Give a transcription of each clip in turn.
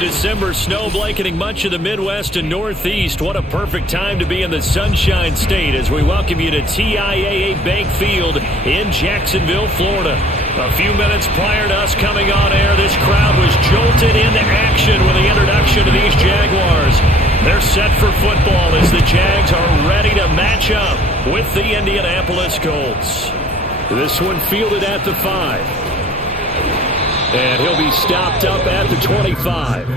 December snow blanketing much of the Midwest and Northeast. What a perfect time to be in the Sunshine State as we welcome you to TIAA Bank Field in Jacksonville, Florida. A few minutes prior to us coming on air, this crowd was jolted into action with the introduction to these Jaguars. They're set for football as the Jags are ready to match up with the Indianapolis Colts. This one fielded at the 5. And he'll be stopped up at the 25.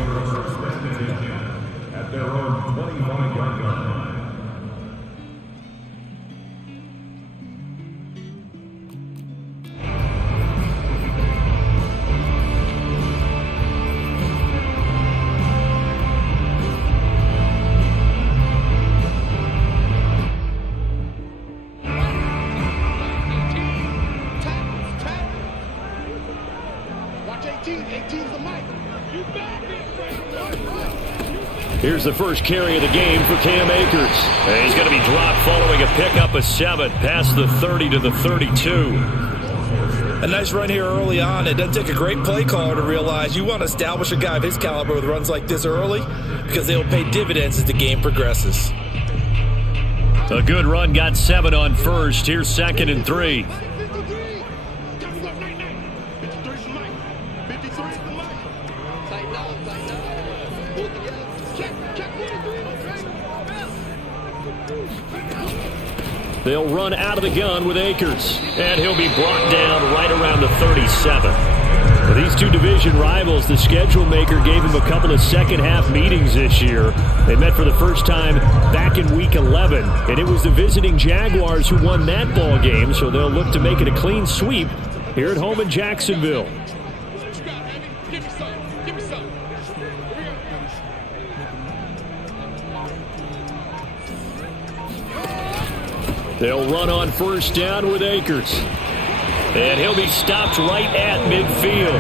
At their own 25-yard line. Here's the first carry of the game for Cam Akers. And he's going to be dropped following a pickup of 7 past the 30 to the 32. A nice run here early on. It doesn't take a great play caller to realize you want to establish a guy of his caliber with runs like this early because they'll pay dividends as the game progresses. A good run got 7 on first. Here's 2nd and 3. They'll run out of the gun with Akers, and he'll be brought down right around the 37. For these two division rivals, the schedule maker gave him a couple of second-half meetings this year. They met for the first time back in Week 11, and it was the visiting Jaguars who won that ball game, so they'll look to make it a clean sweep here at home in Jacksonville. They'll run on first down with Akers. And he'll be stopped right at midfield.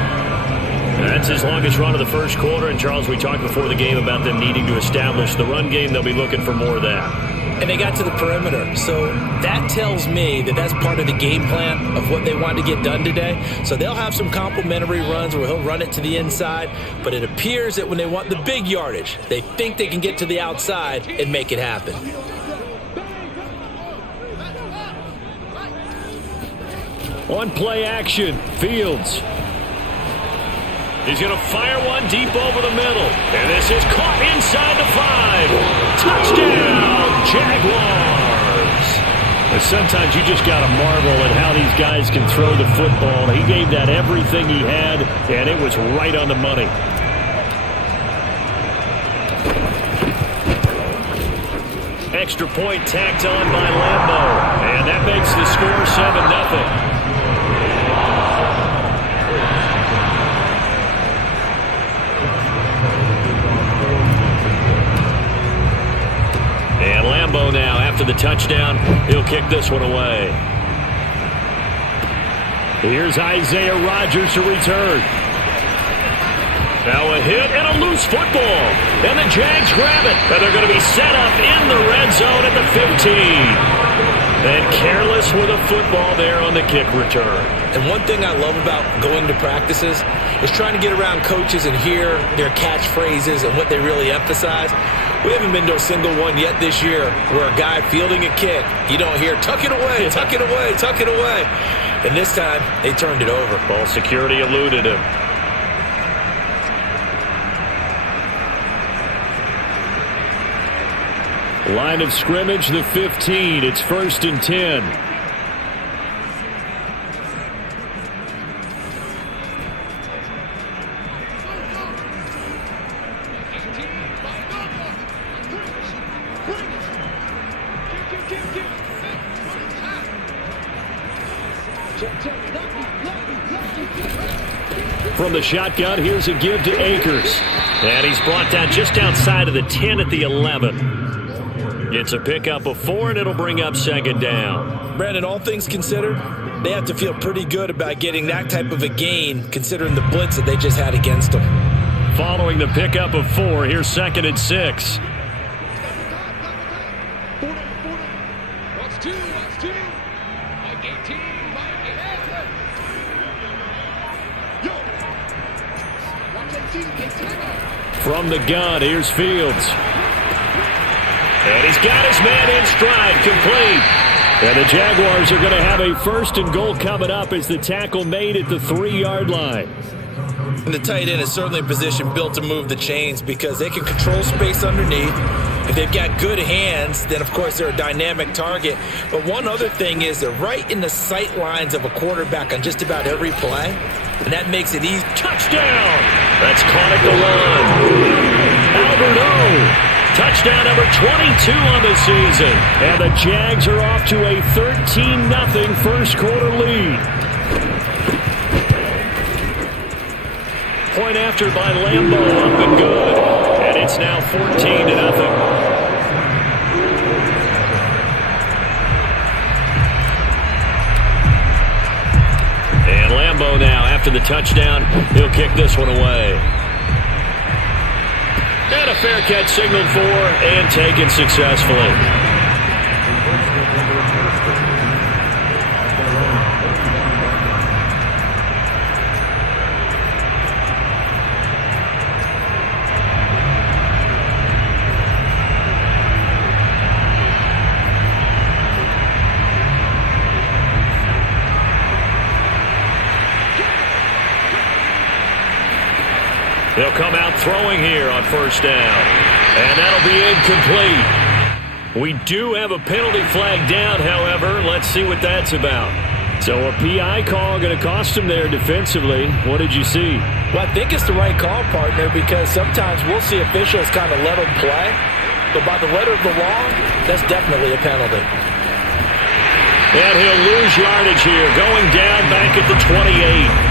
That's his longest run of the first quarter. And, Charles, we talked before the game about them needing to establish the run game. They'll be looking for more of that. And they got to the perimeter. So that tells me that that's part of the game plan of what they want to get done today. So they'll have some complimentary runs where he'll run it to the inside. But it appears that when they want the big yardage, they think they can get to the outside and make it happen. On play action, Fields. He's going to fire one deep over the middle. And this is caught inside the 5. Touchdown, Jaguars. But sometimes you just got to marvel at how these guys can throw the football. He gave that everything he had, and it was right on the money. Extra point tacked on by Lambo. And that makes the score 7-0. And Lambo now, after the touchdown, he'll kick this one away. Here's Isaiah Rodgers to return. Now a hit and a loose football. And the Jags grab it. And they're going to be set up in the red zone at the 15. And careless with a football there on the kick return. And one thing I love about going to practices is trying to get around coaches and hear their catchphrases and what they really emphasize. We haven't been to a single one yet this year where a guy fielding a kick, you don't hear, tuck it away, tuck it away, tuck it away. And this time, they turned it over. Ball security eluded him. Line of scrimmage, the 15. It's 1st and 10. From the shotgun, here's a give to Akers. And he's brought down just outside of the 10 at the 11. It's a pickup of 4, and it'll bring up second down. Brandon, all things considered, they have to feel pretty good about getting that type of a gain, considering the blitz that they just had against them. Following the pickup of 4, here's second and 6. From the gun, here's Fields. And he's got his man in stride, complete. And the Jaguars are going to have a first and goal coming up as the tackle made at the 3-yard line. And the tight end is certainly a position built to move the chains because they can control space underneath. If they've got good hands, then, of course, they're a dynamic target. But one other thing is they're right in the sight lines of a quarterback on just about every play, and that makes it easy. Touchdown! That's caught at the run. Alberto. Touchdown number 22 on the season. And the Jags are off to a 13-0 first quarter lead. Point after by Lambo, up and good. And it's now 14-0. And Lambo now, after the touchdown, he'll kick this one away. And a fair catch signaled for and taken successfully. They'll come out throwing here on first down. And that'll be incomplete. We do have a penalty flag down, however. Let's see what that's about. So a PI call going to cost them there defensively. What did you see? Well, I think it's the right call, partner, because sometimes we'll see officials kind of let them play. But by the letter of the law, that's definitely a penalty. And he'll lose yardage here, going down back at the 28.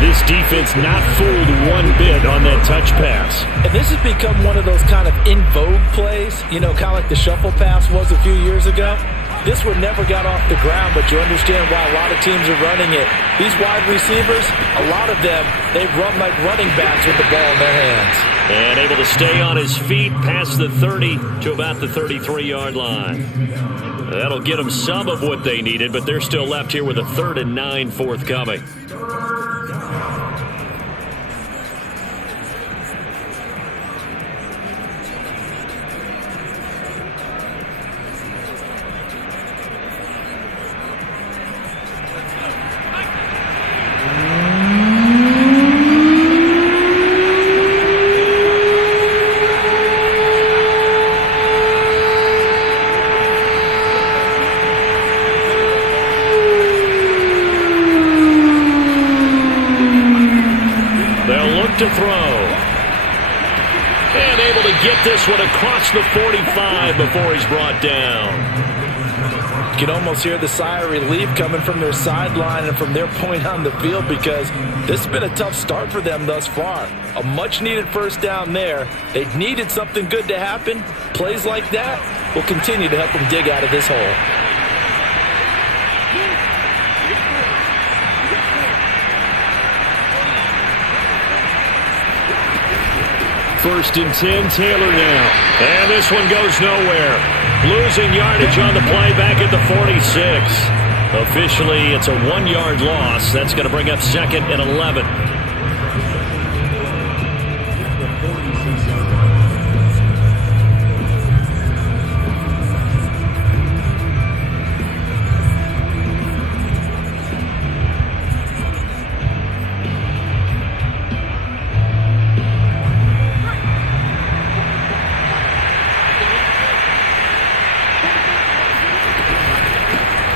This defense not fooled one bit on that touch pass. And this has become one of those kind of in vogue plays, you know, kind of like the shuffle pass was a few years ago. This one never got off the ground, but you understand why a lot of teams are running it. These wide receivers, a lot of them, they run like running backs with the ball in their hands. And able to stay on his feet past the 30 to about the 33-yard line. That'll get them some of what they needed, but they're still left here with a 3rd and 9 forthcoming. To throw. And able to get this one across the 45 before he's brought down. You can almost hear the sigh of relief coming from their sideline and from their point on the field because this has been a tough start for them thus far. A much-needed first down there. They've needed something good to happen. Plays like that will continue to help them dig out of this hole. First and 10, Taylor now. And this one goes nowhere. Losing yardage on the play back at the 46. Officially, it's a 1-yard loss. That's going to bring up 2nd and 11.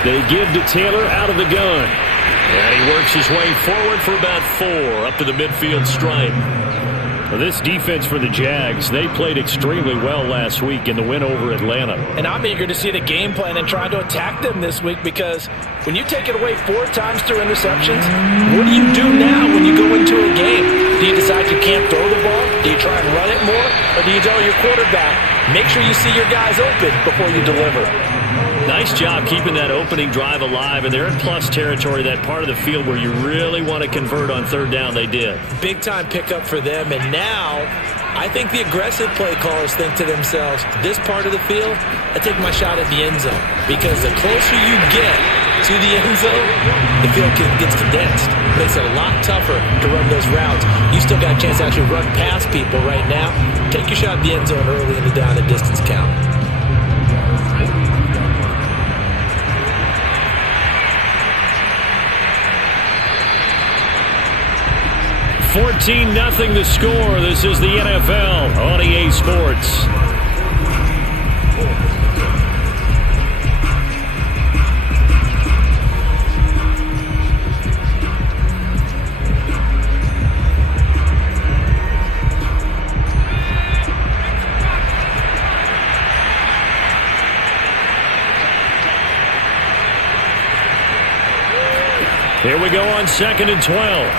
They give to Taylor out of the gun. And he works his way forward for about 4 up to the midfield stripe. Well, this defense for the Jags, they played extremely well last week in the win over Atlanta. And I'm eager to see the game plan and try to attack them this week, because when you take it away 4 times through interceptions, what do you do now when you go into a game? Do you decide you can't throw the ball? Do you try and run it more? Or do you tell your quarterback, make sure you see your guys open before you deliver? Nice job keeping that opening drive alive, and they're in plus territory, that part of the field where you really want to convert on third down. They did. Big-time pickup for them, and now I think the aggressive play callers think to themselves, this part of the field, I take my shot at the end zone, because the closer you get to the end zone, the field gets condensed. It makes it a lot tougher to run those routes. You still got a chance to actually run past people right now. Take your shot at the end zone early in the down and distance count. 14-0 the score. This is the NFL on EA Sports. Here we go on 2nd and 12.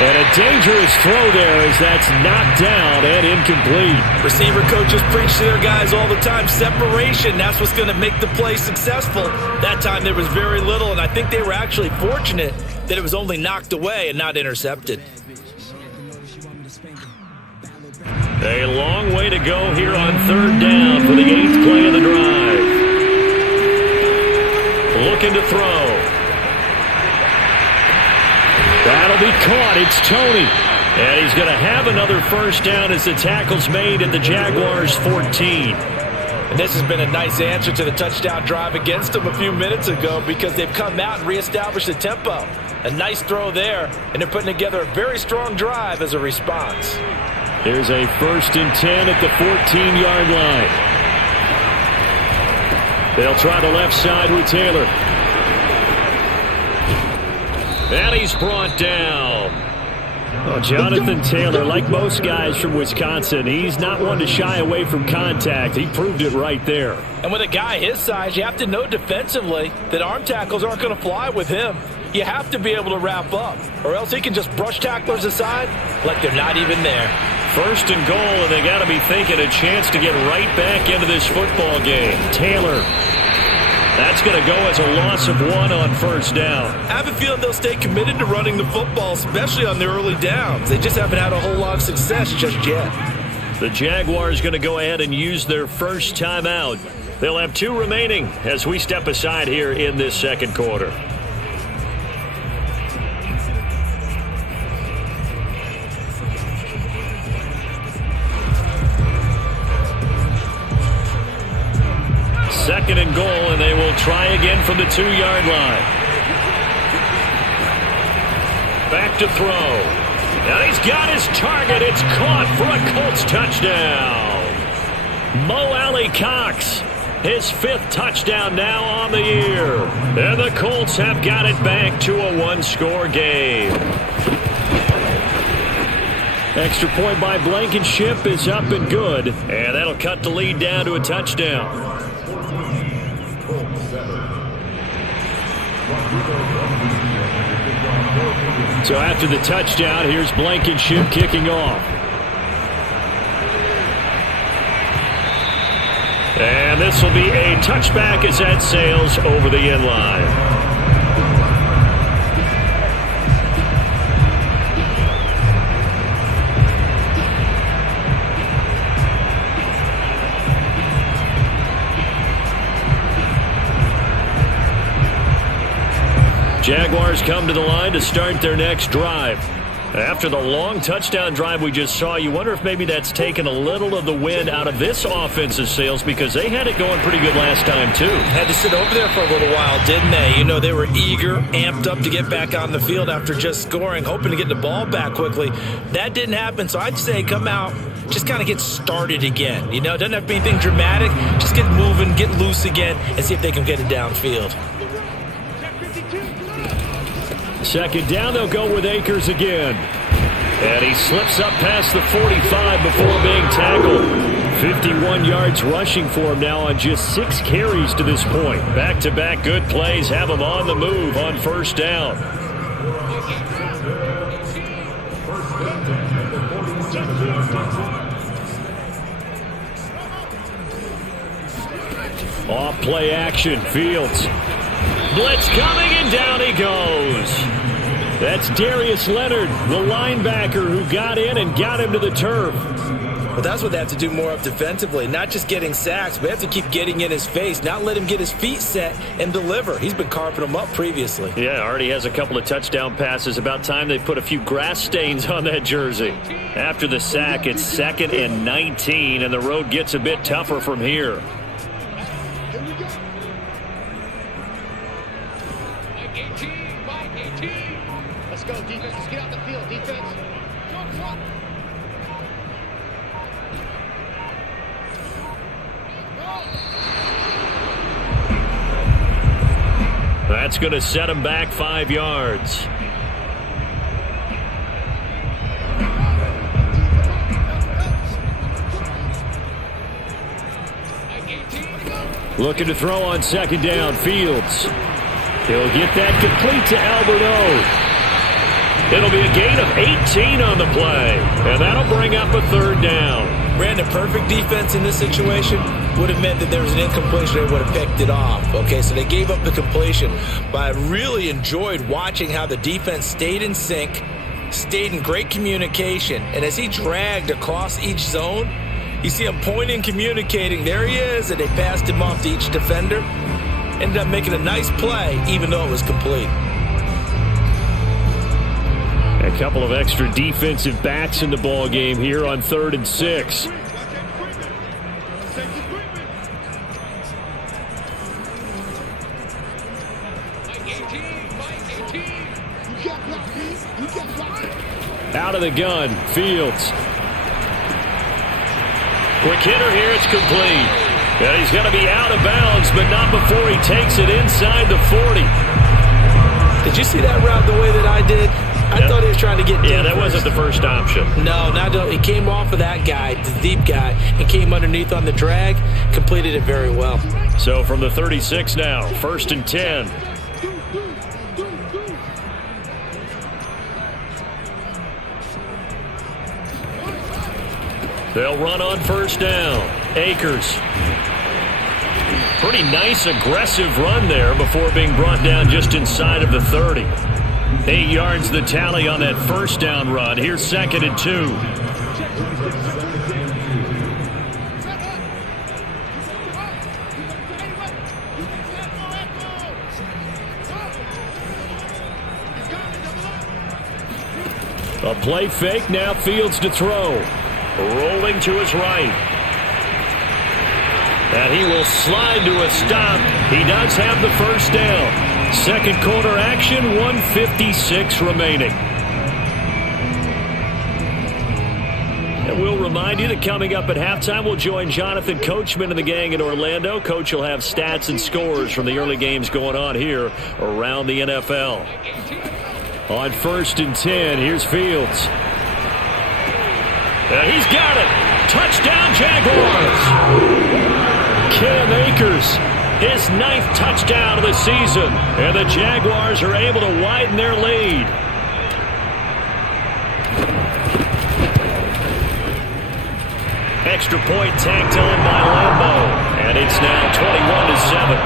And a dangerous throw there as that's knocked down and incomplete. Receiver coaches preach to their guys all the time. Separation, that's what's going to make the play successful. That time there was very little, and I think they were actually fortunate that it was only knocked away and not intercepted. A long way to go here on 3rd down for the 8th play of the drive. Looking to throw. That'll be caught. It's Tony. And he's going to have another first down as the tackle's made at the Jaguars' 14. And this has been a nice answer to the touchdown drive against them a few minutes ago, because they've come out and reestablished the tempo. A nice throw there, and they're putting together a very strong drive as a response. Here's a 1st and 10 at the 14-yard line. They'll try the left side with Taylor. And he's brought down. Oh, Jonathan Taylor, like most guys from Wisconsin, he's not one to shy away from contact. He proved it right there. And with a guy his size, you have to know defensively that arm tackles aren't going to fly with him. You have to be able to wrap up, or else he can just brush tacklers aside like they're not even there. 1st and goal, and they got to be thinking a chance to get right back into this football game. Taylor. That's going to go as a loss of 1 on 1st down. I have a feeling they'll stay committed to running the football, especially on their early downs. They just haven't had a whole lot of success just yet. The Jaguars going to go ahead and use their first timeout. They'll have 2 remaining as we step aside here in this 2nd quarter. Second and goal, and they will try again from the 2-yard line. Back to throw. And he's got his target. It's caught for a Colts touchdown. Mo Alley-Cox, his 5th touchdown now on the year. And the Colts have got it back to a 1-score game. Extra point by Blankenship is up and good. And that'll cut the lead down to a touchdown. So after the touchdown, here's Blankenship kicking off. And this will be a touchback as that sails over the end line. Jaguars come to the line to start their next drive. After the long touchdown drive we just saw, you wonder if maybe that's taken a little of the wind out of this offensive sails, because they had it going pretty good last time too. Had to sit over there for a little while, didn't they? You know, they were eager, amped up to get back on the field after just scoring, hoping to get the ball back quickly. That didn't happen, so I'd say come out, just kind of get started again. You know, it doesn't have to be anything dramatic. Just get moving, get loose again, and see if they can get it downfield. 2nd down, they'll go with Akers again. And he slips up past the 45 before being tackled. 51 yards rushing for him now on just 6 carries to this point. Back-to-back good plays have him on the move on first down. Off play action, Fields. Blitz coming, and down he goes. That's Darius Leonard, the linebacker who got in and got him to the turf. But that's what they have to do more of defensively, not just getting sacks, but they have to keep getting in his face, not let him get his feet set and deliver. He's been carping him up previously. Yeah, already has a couple of touchdown passes. About time they put a few grass stains on that jersey. After the sack, it's 2nd and 19, and the road gets a bit tougher from here. Let's go, defense. Let's get out the field, defense. That's going to set him back 5 yards. Looking to throw on 2nd down, Fields. He'll get that complete to Albert O. It'll be a gain of 18 on the play, and that'll bring up a 3rd down. Brandon, perfect defense in this situation would have meant that there was an incompletion. They would have picked it off. Okay, so they gave up the completion, but I really enjoyed watching how the defense stayed in sync, stayed in great communication, and as he dragged across each zone, you see him pointing, communicating. There he is, and they passed him off to each defender. Ended up making a nice play, even though it was complete. A couple of extra defensive backs in the ball game here on 3rd and 6. Out of the gun, Fields. Quick hitter here, it's complete. And he's going to be out of bounds, but not before he takes it inside the 40. Did you see that route the way that I did? I thought he was trying to get deep. Yeah, that wasn't the first option. No, he came off of that guy, the deep guy, and came underneath on the drag, completed it very well. So from the 36 now, 1st and 10. They'll run on 1st down. Akers. Pretty nice, aggressive run there before being brought down just inside of the 30. 8 yards the tally on that 1st down run. Here's 2nd and 2. A play fake, now Fields to throw. Rolling to his right. And he will slide to a stop. He does have the 1st down. 2nd quarter action, 1:56 remaining. And we'll remind you that coming up at halftime, we'll join Jonathan Coachman and the gang in Orlando. Coach will have stats and scores from the early games going on here around the NFL. On 1st and 10, here's Fields. And he's got it. Touchdown, Jaguars. Cam Akers, his 9th touchdown of the season. And the Jaguars are able to widen their lead. Extra point tacked on by Lambeau. And it's now 21-7.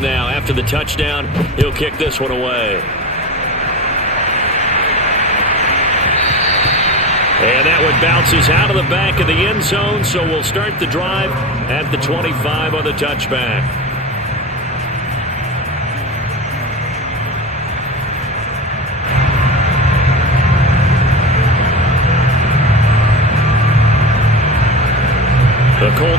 Now, after the touchdown, he'll kick this one away. And that one bounces out of the back of the end zone, so we'll start the drive at the 25 on the touchback.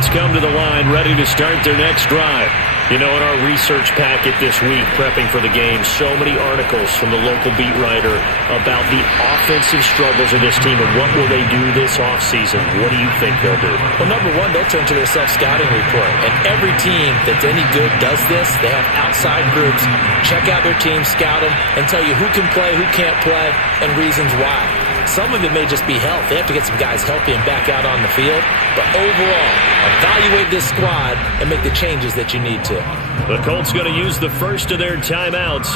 Colts come to the line ready to start their next drive. You know, in our research packet this week, prepping for the game, so many articles from the local beat writer about the offensive struggles of this team and what will they do this offseason. What do you think they'll do? Well, number one, they'll turn to their self-scouting report. And every team that's any good does this. They have outside groups, check out their team, scout them, and tell you who can play, who can't play, and reasons why. Some of it may just be health. They have to get some guys healthy and back out on the field. But overall, evaluate this squad and make the changes that you need to. The Colts going to use the first of their timeouts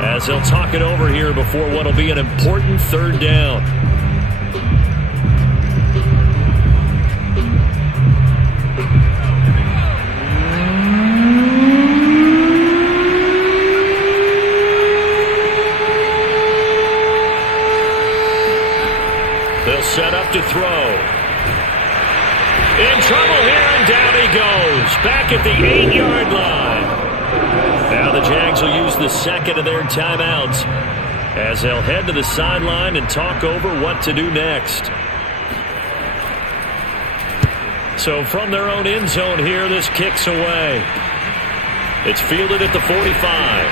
as they'll talk it over here before what will be an important third down. They'll set up to throw. In trouble here, and down he goes. Back at the 8-yard line. Now the Jags will use the second of their timeouts as they'll head to the sideline and talk over what to do next. So from their own end zone here, this kicks away. It's fielded at the 45.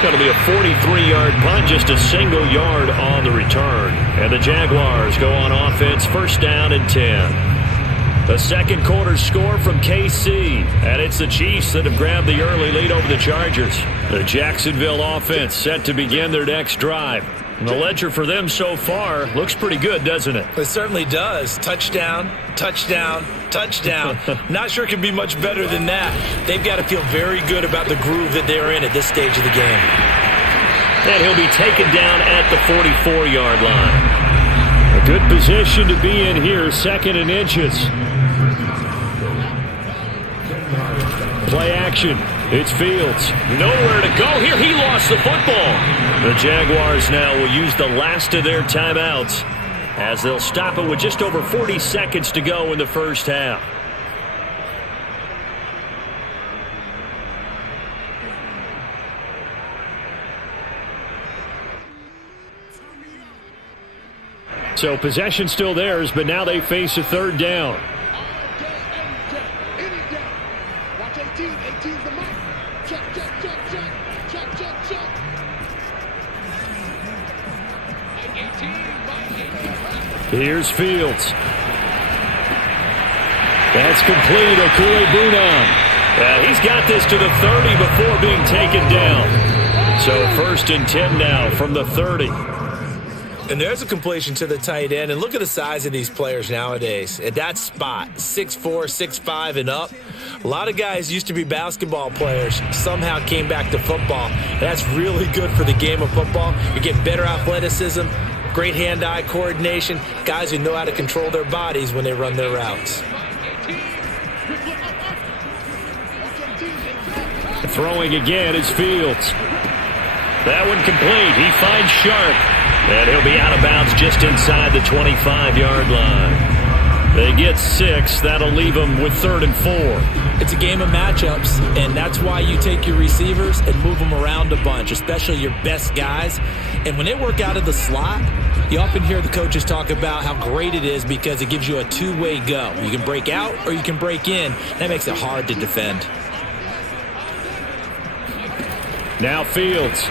Going to be a 43-yard punt, just a single yard on the return. And the Jaguars go on offense, first down and 10. The second quarter score from KC. And it's the Chiefs that have grabbed the early lead over the Chargers. The Jacksonville offense set to begin their next drive. And the ledger for them so far looks pretty good, doesn't it? It certainly does. Touchdown, touchdown, touchdown. Not sure it can be much better than that. They've got to feel very good about the groove that they're in at this stage of the game. And he'll be taken down at the 44-yard line. A good position to be in here, second and inches. Play action. It's Fields. Nowhere to go here. He lost the football. The Jaguars now will use the last of their timeouts as they'll stop it with just over 40 seconds to go in the first half. So possession still theirs, but now they face a third down. Here's Fields. That's complete. Okule-Buna. He's got this to the 30 before being taken down. So first and 10 now from the 30. And there's a completion to the tight end. And look at the size of these players nowadays. At that spot, 6'4", 6'5", and up. A lot of guys used to be basketball players, somehow came back to football. And that's really good for the game of football. You get better athleticism, great hand-eye coordination, guys who know how to control their bodies when they run their routes. Throwing again is Fields. That one complete. He finds Sharp. And he'll be out of bounds just inside the 25-yard line. They get 6. That'll leave them with 3rd and 4. It's a game of matchups, and that's why you take your receivers and move them around a bunch, especially your best guys. And when they work out of the slot, you often hear the coaches talk about how great it is because it gives you a two-way go. You can break out or you can break in. That makes it hard to defend. Now Fields.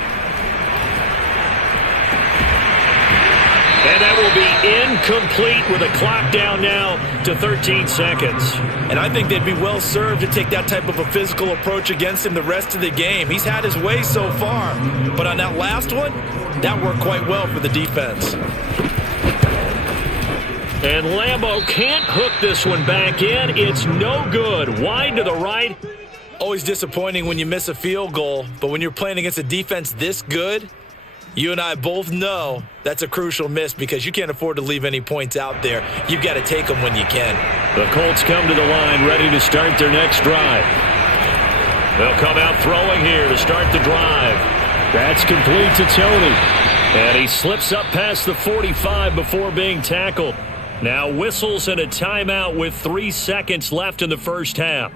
And that will be incomplete with a clock down now to 13 seconds. And I think they'd be well served to take that type of a physical approach against him the rest of the game. He's had his way so far. But on that last one, that worked quite well for the defense. And Lambo can't hook this one back in. It's no good. Wide to the right. Always disappointing when you miss a field goal. But when you're playing against a defense this good, you and I both know that's a crucial miss because you can't afford to leave any points out there. You've got to take them when you can. The Colts come to the line ready to start their next drive. They'll come out throwing here to start the drive. That's complete to Tony. And he slips up past the 45 before being tackled. Now whistles and a timeout with 3 seconds left in the first half.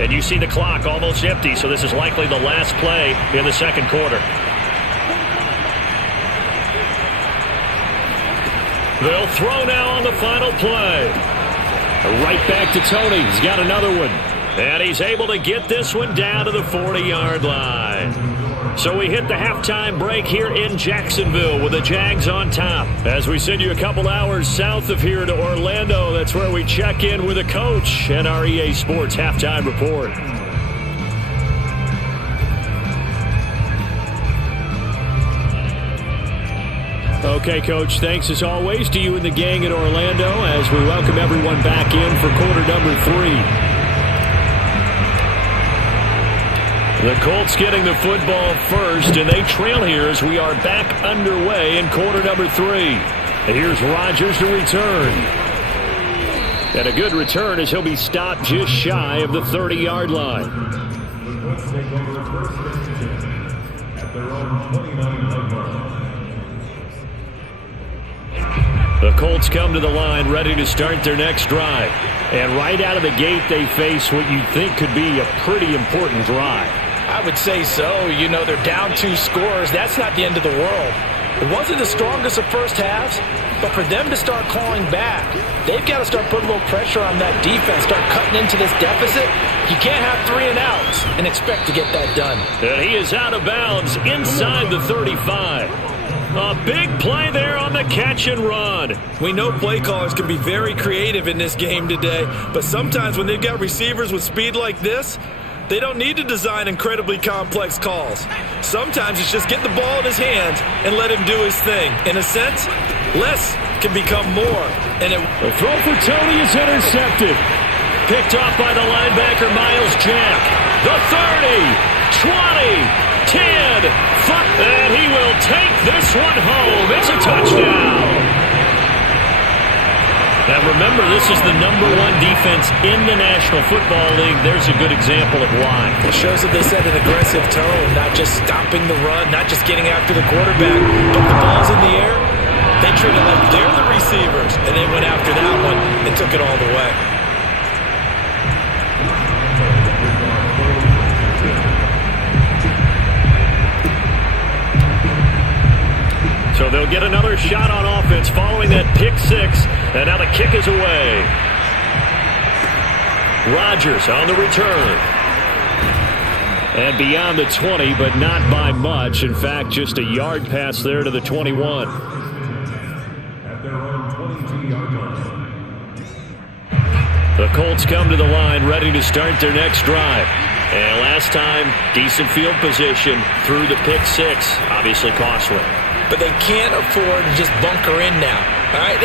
And you see the clock almost empty, so this is likely the last play in the second quarter. They'll throw now on the final play. Right back to Tony. He's got another one. And he's able to get this one down to the 40-yard line. So we hit the halftime break here in Jacksonville with the Jags on top. As we send you a couple hours south of here to Orlando, that's where we check in with a coach and our EA Sports halftime report. Okay, Coach, thanks as always to you and the gang in Orlando as we welcome everyone back in for quarter number 3. The Colts getting the football first, and they trail here as we are back underway in quarter number 3. Here's Rodgers to return. And a good return as he'll be stopped just shy of the 30-yard line. The Colts take over the first position at their own 29-yard line. The Colts come to the line ready to start their next drive. And right out of the gate, they face what you'd think could be a pretty important drive. I would say so. You know, they're down 2 scores. That's not the end of the world. It wasn't the strongest of first halves, but for them to start clawing back, they've got to start putting a little pressure on that defense, start cutting into this deficit. You can't have 3 and outs and expect to get that done. And he is out of bounds inside the 35. A big play there on the catch and run. We know play callers can be very creative in this game today, but sometimes when they've got receivers with speed like this, they don't need to design incredibly complex calls. Sometimes it's just get the ball in his hands and let him do his thing. In a sense, less can become more. And the throw for Tony is intercepted. Picked off by the linebacker, Miles Jack. The 30, 20, 10, 5, and he will take this one home. It's a touchdown. Now remember, this is the #1 defense in the National Football League. There's a good example of why. It shows that they set an aggressive tone, not just stopping the run, not just getting after the quarterback, but the ball's in the air. They treat it like they're the receivers, and they went after that one and took it all the way. So they'll get another shot on offense following that pick 6. And now the kick is away. Rodgers on the return. And beyond the 20, but not by much. In fact, just a yard pass there to the 21. At their own 22-yard line. The Colts come to the line ready to start their next drive. And last time, decent field position through the pick 6. Obviously costly. But they can't afford to just bunker in now. All right,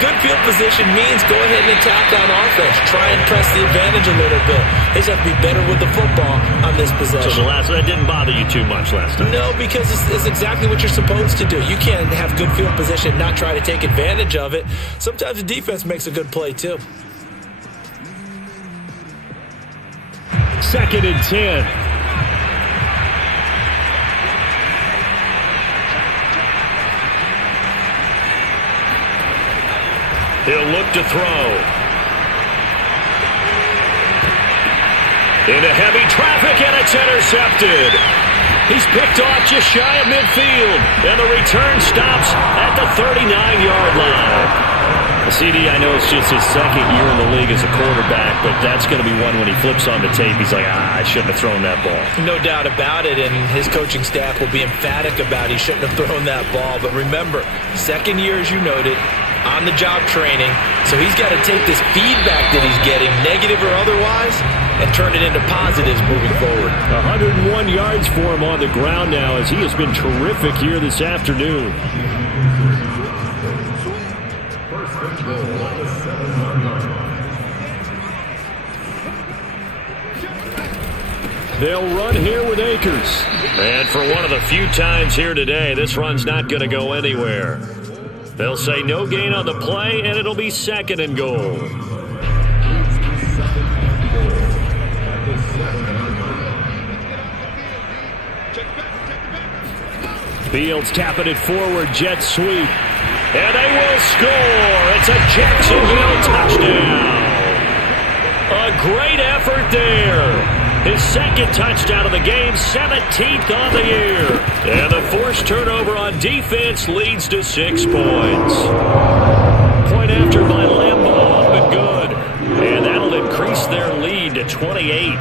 good field position means go ahead and attack on offense. Try and press the advantage a little bit. They just have to be better with the football on this possession. So that didn't bother you too much last time? No, because it's exactly what you're supposed to do. You can't have good field position and not try to take advantage of it. Sometimes the defense makes a good play too. 2nd and 10. He'll look to throw. Into heavy traffic, and it's intercepted. He's picked off just shy of midfield, and the return stops at the 39-yard line. CD, I know it's just his 2nd year in the league as a quarterback, but that's going to be one when he flips on the tape. He's like, I shouldn't have thrown that ball. No doubt about it, and his coaching staff will be emphatic about he shouldn't have thrown that ball. But remember, 2nd year, as you noted, on-the-job training, so he's got to take this feedback that he's getting, negative or otherwise, and turn it into positives moving forward. 101 yards for him on the ground now as he has been terrific here this afternoon. First and goal at the 7-yard line. They'll run here with Akers. And for one of the few times here today, this run's not going to go anywhere. They'll say no gain on the play, and it'll be 2nd and goal. Fields tapping it forward, jet sweep. And they will score. It's a Jacksonville touchdown. A great effort there. His second touchdown of the game, 17th on the year. And the forced turnover on defense leads to 6 points. Point after by Lambeau, up and good. And that'll increase their lead to 28.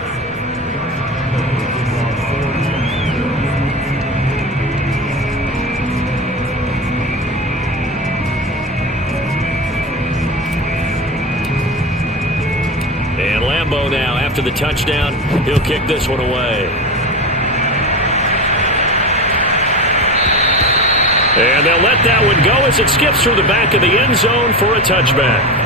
And Lambeau now, after the touchdown, he'll kick this one away. And they'll let that one go as it skips through the back of the end zone for a touchback.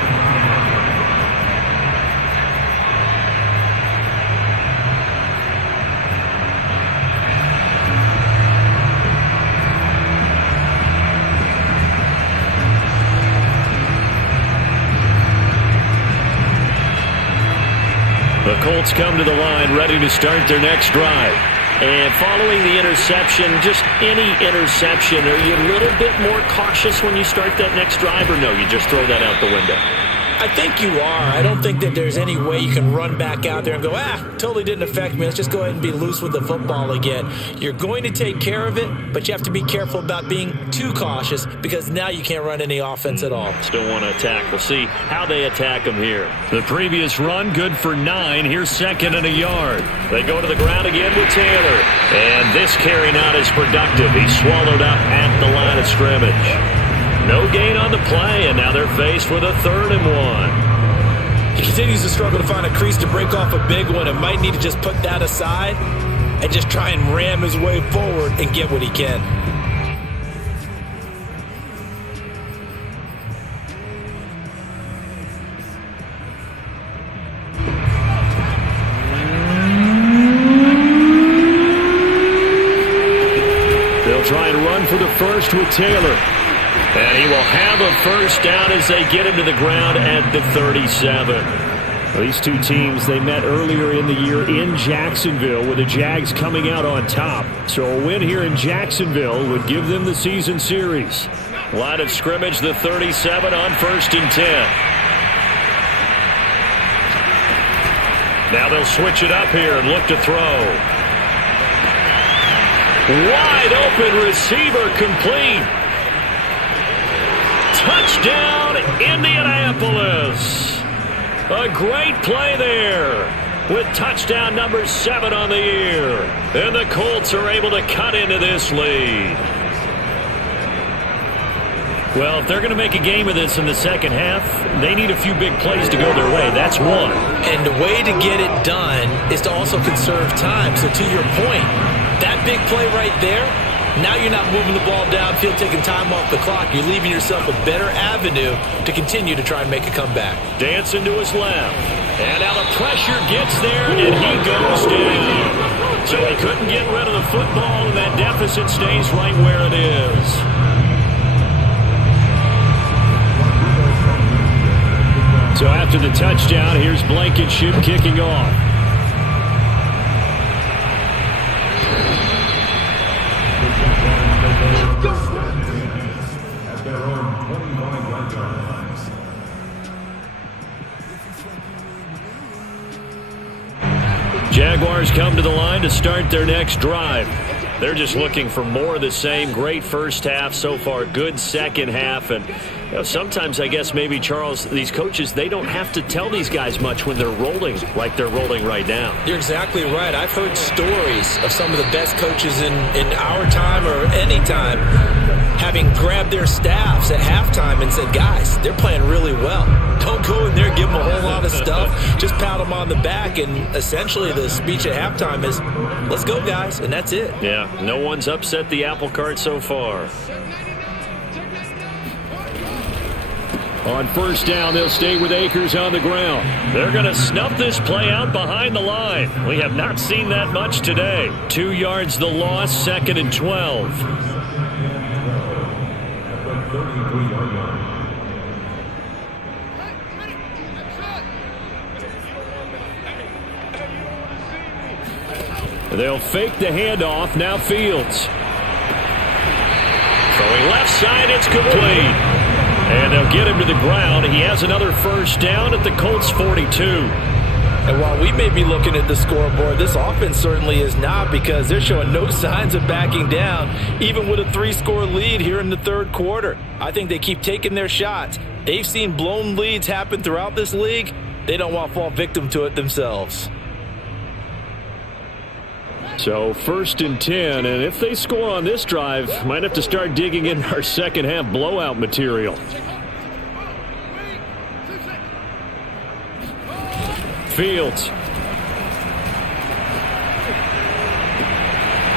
The Colts come to the line ready to start their next drive. And following the interception, just any interception, are you a little bit more cautious when you start that next drive, or no, you just throw that out the window? I think you are. I don't think that there's any way you can run back out there and go, totally didn't affect me. Let's just go ahead and be loose with the football again. You're going to take care of it, but you have to be careful about being too cautious because now you can't run any offense at all. Still want to attack. We'll see how they attack him here. The previous run, good for 9. Here's 2nd and a yard. They go to the ground again with Taylor. And this carry not as productive. He's swallowed up at the line of scrimmage. No gain on the play, and now they're faced with a 3rd and 1. He continues to struggle to find a crease to break off a big one and might need to just put that aside and just try and ram his way forward and get what he can. They'll try and run for the first with Taylor. And he will have a first down as they get him to the ground at the 37. These two teams, they met earlier in the year in Jacksonville with the Jags coming out on top. So a win here in Jacksonville would give them the season series. Line of scrimmage, the 37 on 1st and 10. Now they'll switch it up here and look to throw. Wide open receiver complete. Touchdown, Indianapolis. A great play there with touchdown number 7 on the year. And the Colts are able to cut into this lead. Well, if they're going to make a game of this in the second half, they need a few big plays to go their way. That's one. And the way to get it done is to also conserve time. So to your point, that big play right there, now you're not moving the ball downfield, taking time off the clock. You're leaving yourself a better avenue to continue to try and make a comeback. Dancing to his left. And now the pressure gets there, and he goes down. So he couldn't get rid of the football, and that deficit stays right where it is. So after the touchdown, here's Blankenship kicking off. At their own 29-yard line. Jaguars come to the line to start their next drive. They're just looking for more of the same. Great first half so far, good second half, and sometimes I guess maybe, Charles, these coaches, they don't have to tell these guys much when they're rolling like they're rolling right now. You're exactly right. I've heard stories of some of the best coaches in our time or any time having grabbed their staffs at halftime and said, guys, they're playing really well. Don't go in there, give them a whole lot of stuff. Just pat them on the back, and essentially the speech at halftime is, let's go, guys, and that's it. Yeah, no one's upset the apple cart so far. On first down, they'll stay with Akers on the ground. They're going to snuff this play out behind the line. We have not seen that much today. 2 yards the loss, 2nd and 12. They'll fake the handoff. Now Fields. Throwing left side, it's complete. And they'll get him to the ground. He has another first down at the Colts 42. And while we may be looking at the scoreboard, this offense certainly is not, because they're showing no signs of backing down, even with a 3-score lead here in the third quarter. I think they keep taking their shots. They've seen blown leads happen throughout this league. They don't want to fall victim to it themselves. So 1st and 10, and if they score on this drive, might have to start digging in our second half blowout material. Fields.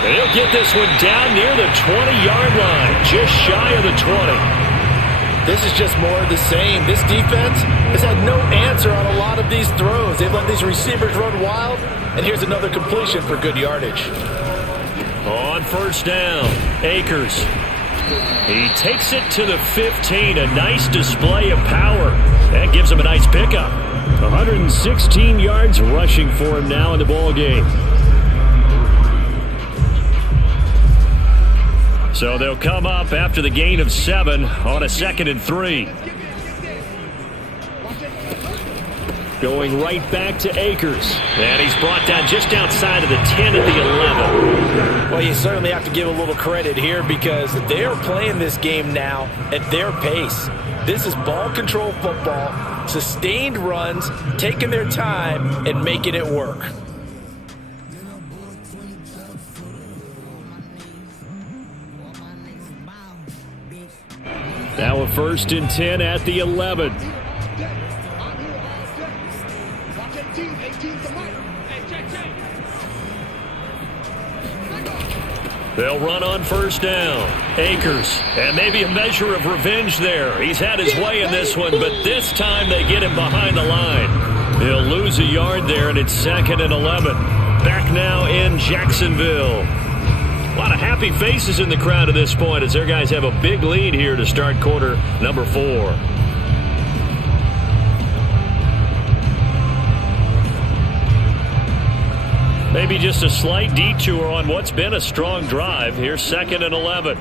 And he'll get this one down near the 20-yard line, just shy of the 20. This is just more of the same. This defense has had no answer on a lot of these throws. They've let these receivers run wild, and here's another completion for good yardage. On 1st down, Akers. He takes it to the 15, a nice display of power. That gives him a nice pickup. 116 yards rushing for him now in the ball game. So they'll come up after the gain of 7 on a 2nd and 3. Going right back to Akers. And he's brought down just outside of the 10 at the 11. Well, you certainly have to give a little credit here, because they are playing this game now at their pace. This is ball control football, sustained runs, taking their time and making it work. Now a 1st and 10 at the 11. They'll run on 1st down. Akers, and maybe a measure of revenge there. He's had his way in this one, but this time they get him behind the line. He'll lose a yard there, and it's 2nd and 11. Back now in Jacksonville. A lot of happy faces in the crowd at this point as their guys have a big lead here to start quarter number 4. Maybe just a slight detour on what's been a strong drive. Here's 2nd and 11.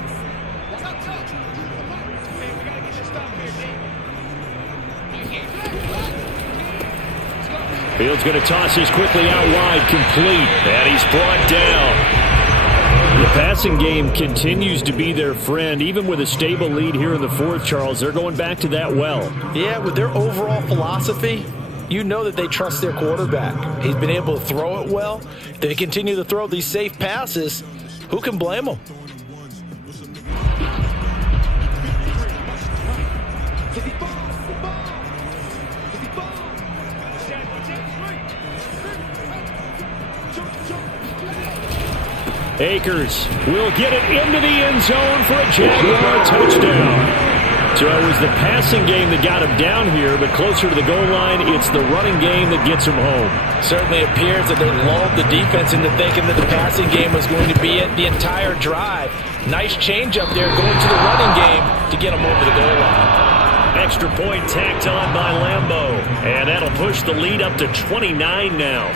Fields going to toss this quickly out wide, complete, and he's brought down. The passing game continues to be their friend, even with a stable lead here in the 4th, Charles. They're going back to that well. Yeah, with their overall philosophy, you know that they trust their quarterback. He's been able to throw it well. If they continue to throw these safe passes, who can blame them? Akers will get it into the end zone for a Jaguar touchdown. So it was the passing game that got him down here, but closer to the goal line, it's the running game that gets him home. Certainly appears that they lulled the defense into thinking that the passing game was going to be it the entire drive. Nice change up there going to the running game to get him over the goal line. Extra point tacked on by Lambeau, and that'll push the lead up to 29 now.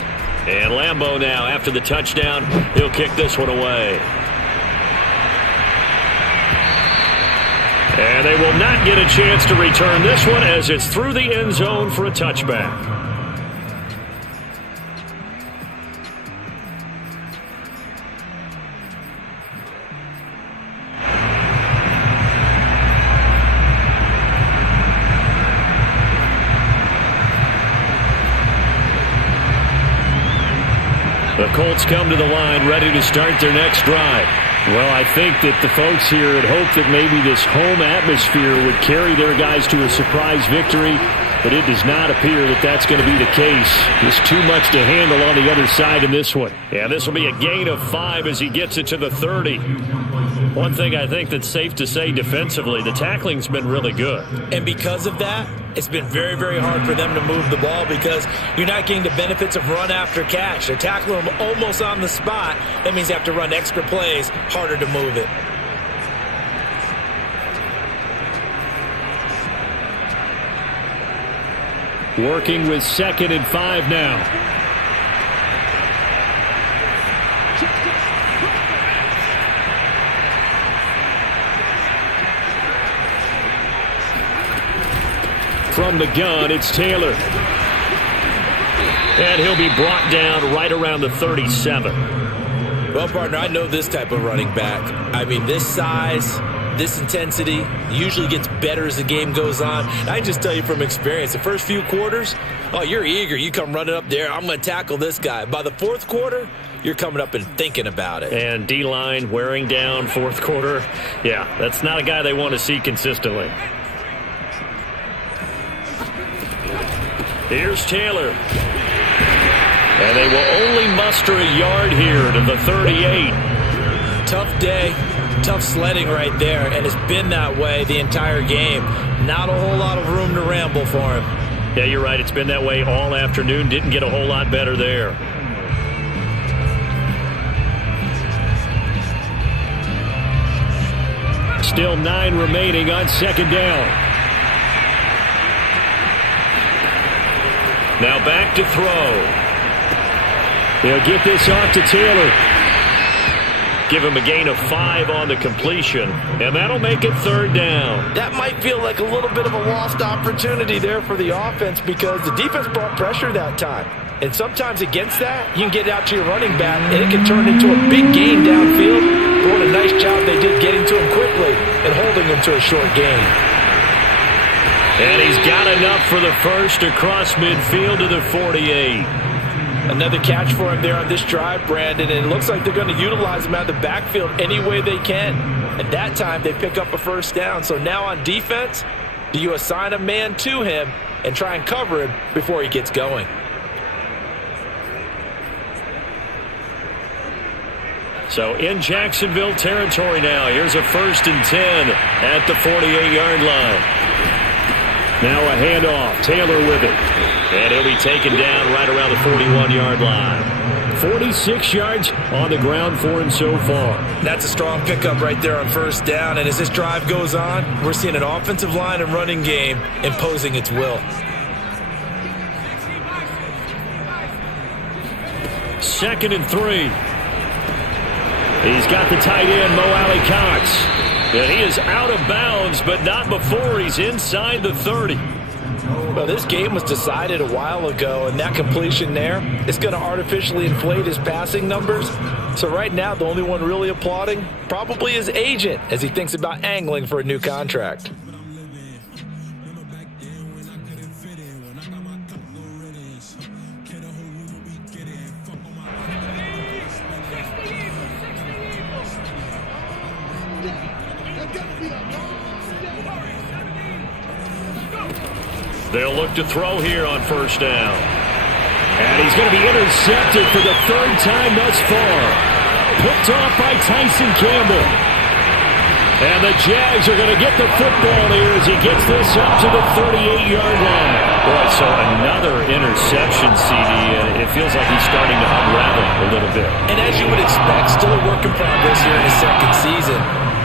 And Lambeau now, after the touchdown, he'll kick this one away. And they will not get a chance to return this one as it's through the end zone for a touchback. The Colts come to the line ready to start their next drive. Well, I think that the folks here had hoped that maybe this home atmosphere would carry their guys to a surprise victory, but it does not appear that that's going to be the case. There's too much to handle on the other side in this one. Yeah, this will be a gain of 5 as he gets it to the 30. One thing I think that's safe to say defensively, the tackling's been really good. And because of that, it's been very, very hard for them to move the ball because you're not getting the benefits of run after catch. They're tackling them almost on the spot. That means you have to run extra plays, harder to move it. Working with 2nd and 5 now. From the gun, it's Taylor. And he'll be brought down right around the 37. Well, partner, I know this type of running back. I mean, this size, this intensity usually gets better as the game goes on. I just tell you from experience, the first few quarters, oh, you're eager. You come running up there, I'm going to tackle this guy. By the fourth quarter, you're coming up and thinking about it. And D-line wearing down fourth quarter. Yeah, that's not a guy they want to see consistently. Here's Taylor. And they will only muster a yard here to the 38. Tough day, tough sledding right there, and it's been that way the entire game. Not a whole lot of room to ramble for him. Yeah, you're right. It's been that way all afternoon. Didn't get a whole lot better there. Still 9 remaining on second down. Now back to throw. He'll get this off to Taylor. Give him a gain of 5 on the completion, and that'll make it third down. That might feel like a little bit of a lost opportunity there for the offense because the defense brought pressure that time. And sometimes against that, you can get out to your running back, and it can turn into a big gain downfield. But what a nice job they did getting to him quickly and holding him to a short gain. And he's got enough for the first across midfield to the 48. Another catch for him there on this drive, Brandon, and it looks like they're going to utilize him out of the backfield any way they can. At that time, they pick up a first down. So now on defense, do you assign a man to him and try and cover him before he gets going? So in Jacksonville territory now. Here's a 1st and 10 at the 48-yard line. Now a handoff. Taylor with it. And he'll be taken down right around the 41-yard line. 46 yards on the ground for him so far. That's a strong pickup right there on first down. And as this drive goes on, we're seeing an offensive line and running game imposing its will. 2nd and 3. He's got the tight end, Mo Alley-Cox. And he is out of bounds, but not before he's inside the 30. Well, this game was decided a while ago, and that completion there is going to artificially inflate his passing numbers. So right now, the only one really applauding probably his agent as he thinks about angling for a new contract. They'll look to throw here on first down. And he's going to be intercepted for the 3rd time thus far. Picked off by Tyson Campbell. And the Jags are going to get the football here as he gets this up to the 38-yard line. Boy, so another interception, CD. It feels like he's starting to unravel a little bit. And as you would expect, still a work in progress here in his second season.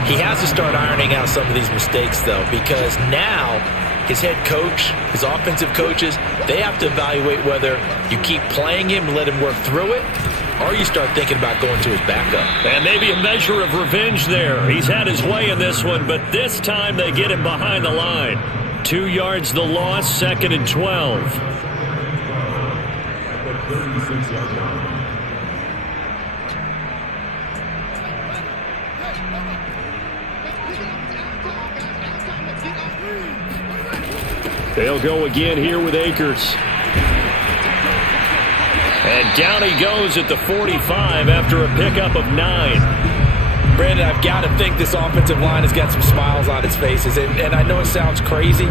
He has to start ironing out some of these mistakes, though, because now his head coach, his offensive coaches, they have to evaluate whether you keep playing him and let him work through it, or you start thinking about going to his backup. And maybe a measure of revenge there. He's had his way in this one, but this time they get him behind the line. 2 yards the loss, 2nd and 12. 36-yard line. They'll go again here with Akers. And down he goes at the 45 after a pickup of 9. Brandon, I've got to think this offensive line has got some smiles on its faces. And I know it sounds crazy,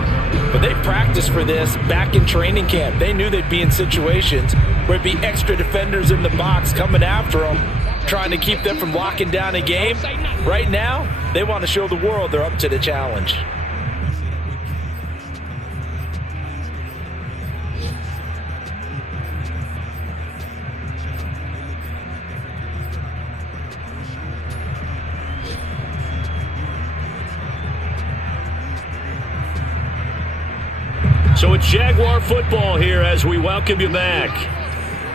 but they practiced for this back in training camp. They knew they'd be in situations where it'd be extra defenders in the box coming after them, trying to keep them from locking down a game. Right now, they want to show the world they're up to the challenge. So it's Jaguar football here as we welcome you back.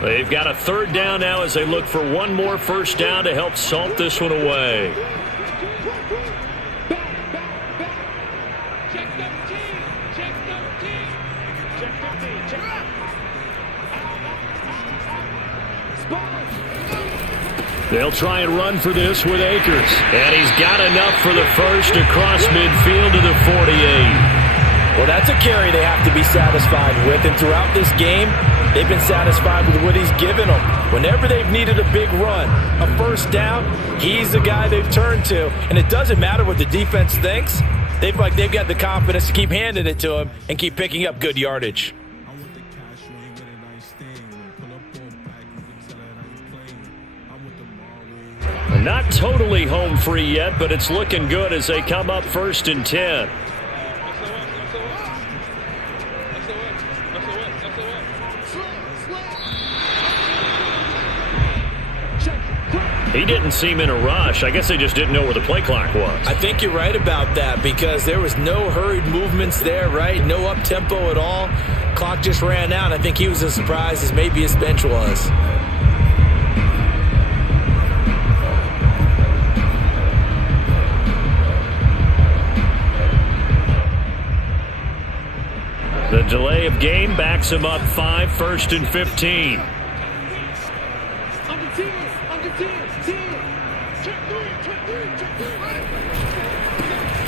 They've got a 3rd down now as they look for one more first down to help salt this one away. They'll try and run for this with Akers. And he's got enough for the first across midfield to the 48. Well, that's a carry they have to be satisfied with. And throughout this game, they've been satisfied with what he's given them. Whenever they've needed a big run, a first down, he's the guy they've turned to. And it doesn't matter what the defense thinks. They've got the confidence to keep handing it to him and keep picking up good yardage. Not totally home free yet, but it's looking good as they come up 1st and 10. He didn't seem in a rush. I guess they just didn't know where the play clock was. I think you're right about that because there was no hurried movements there, right? No up-tempo at all. Clock just ran out. I think he was as surprised as maybe his bench was. The delay of game backs him up 5, 1st and 15.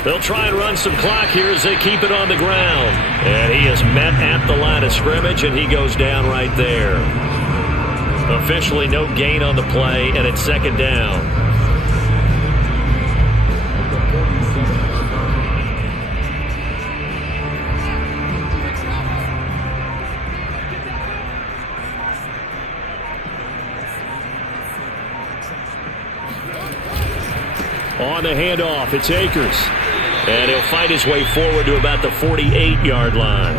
They'll try and run some clock here as they keep it on the ground. And he is met at the line of scrimmage, and he goes down right there. Officially no gain on the play, and it's 2nd down. On the handoff, it's Akers. And he'll fight his way forward to about the 48-yard line.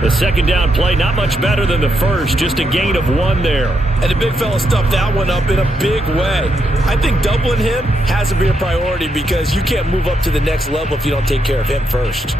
The 2nd down play, not much better than the first, just a gain of 1 there. And the big fella stuffed that one up in a big way. I think doubling him has to be a priority because you can't move up to the next level if you don't take care of him first.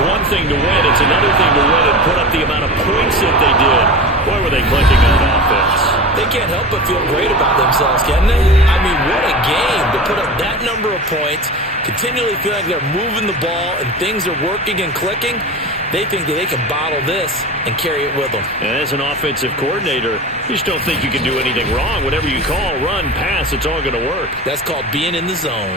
One thing to win, it's another thing to win and put up the amount of points that they did. Boy, were they clicking on offense. They can't help but feel great about themselves, can they? I mean, what a game to put up that number of points, continually feel like they're moving the ball and things are working and clicking. They think that they can bottle this and carry it with them. And as an offensive coordinator, you just don't think you can do anything wrong. Whatever you call, run, pass, it's all going to work. That's called being in the zone.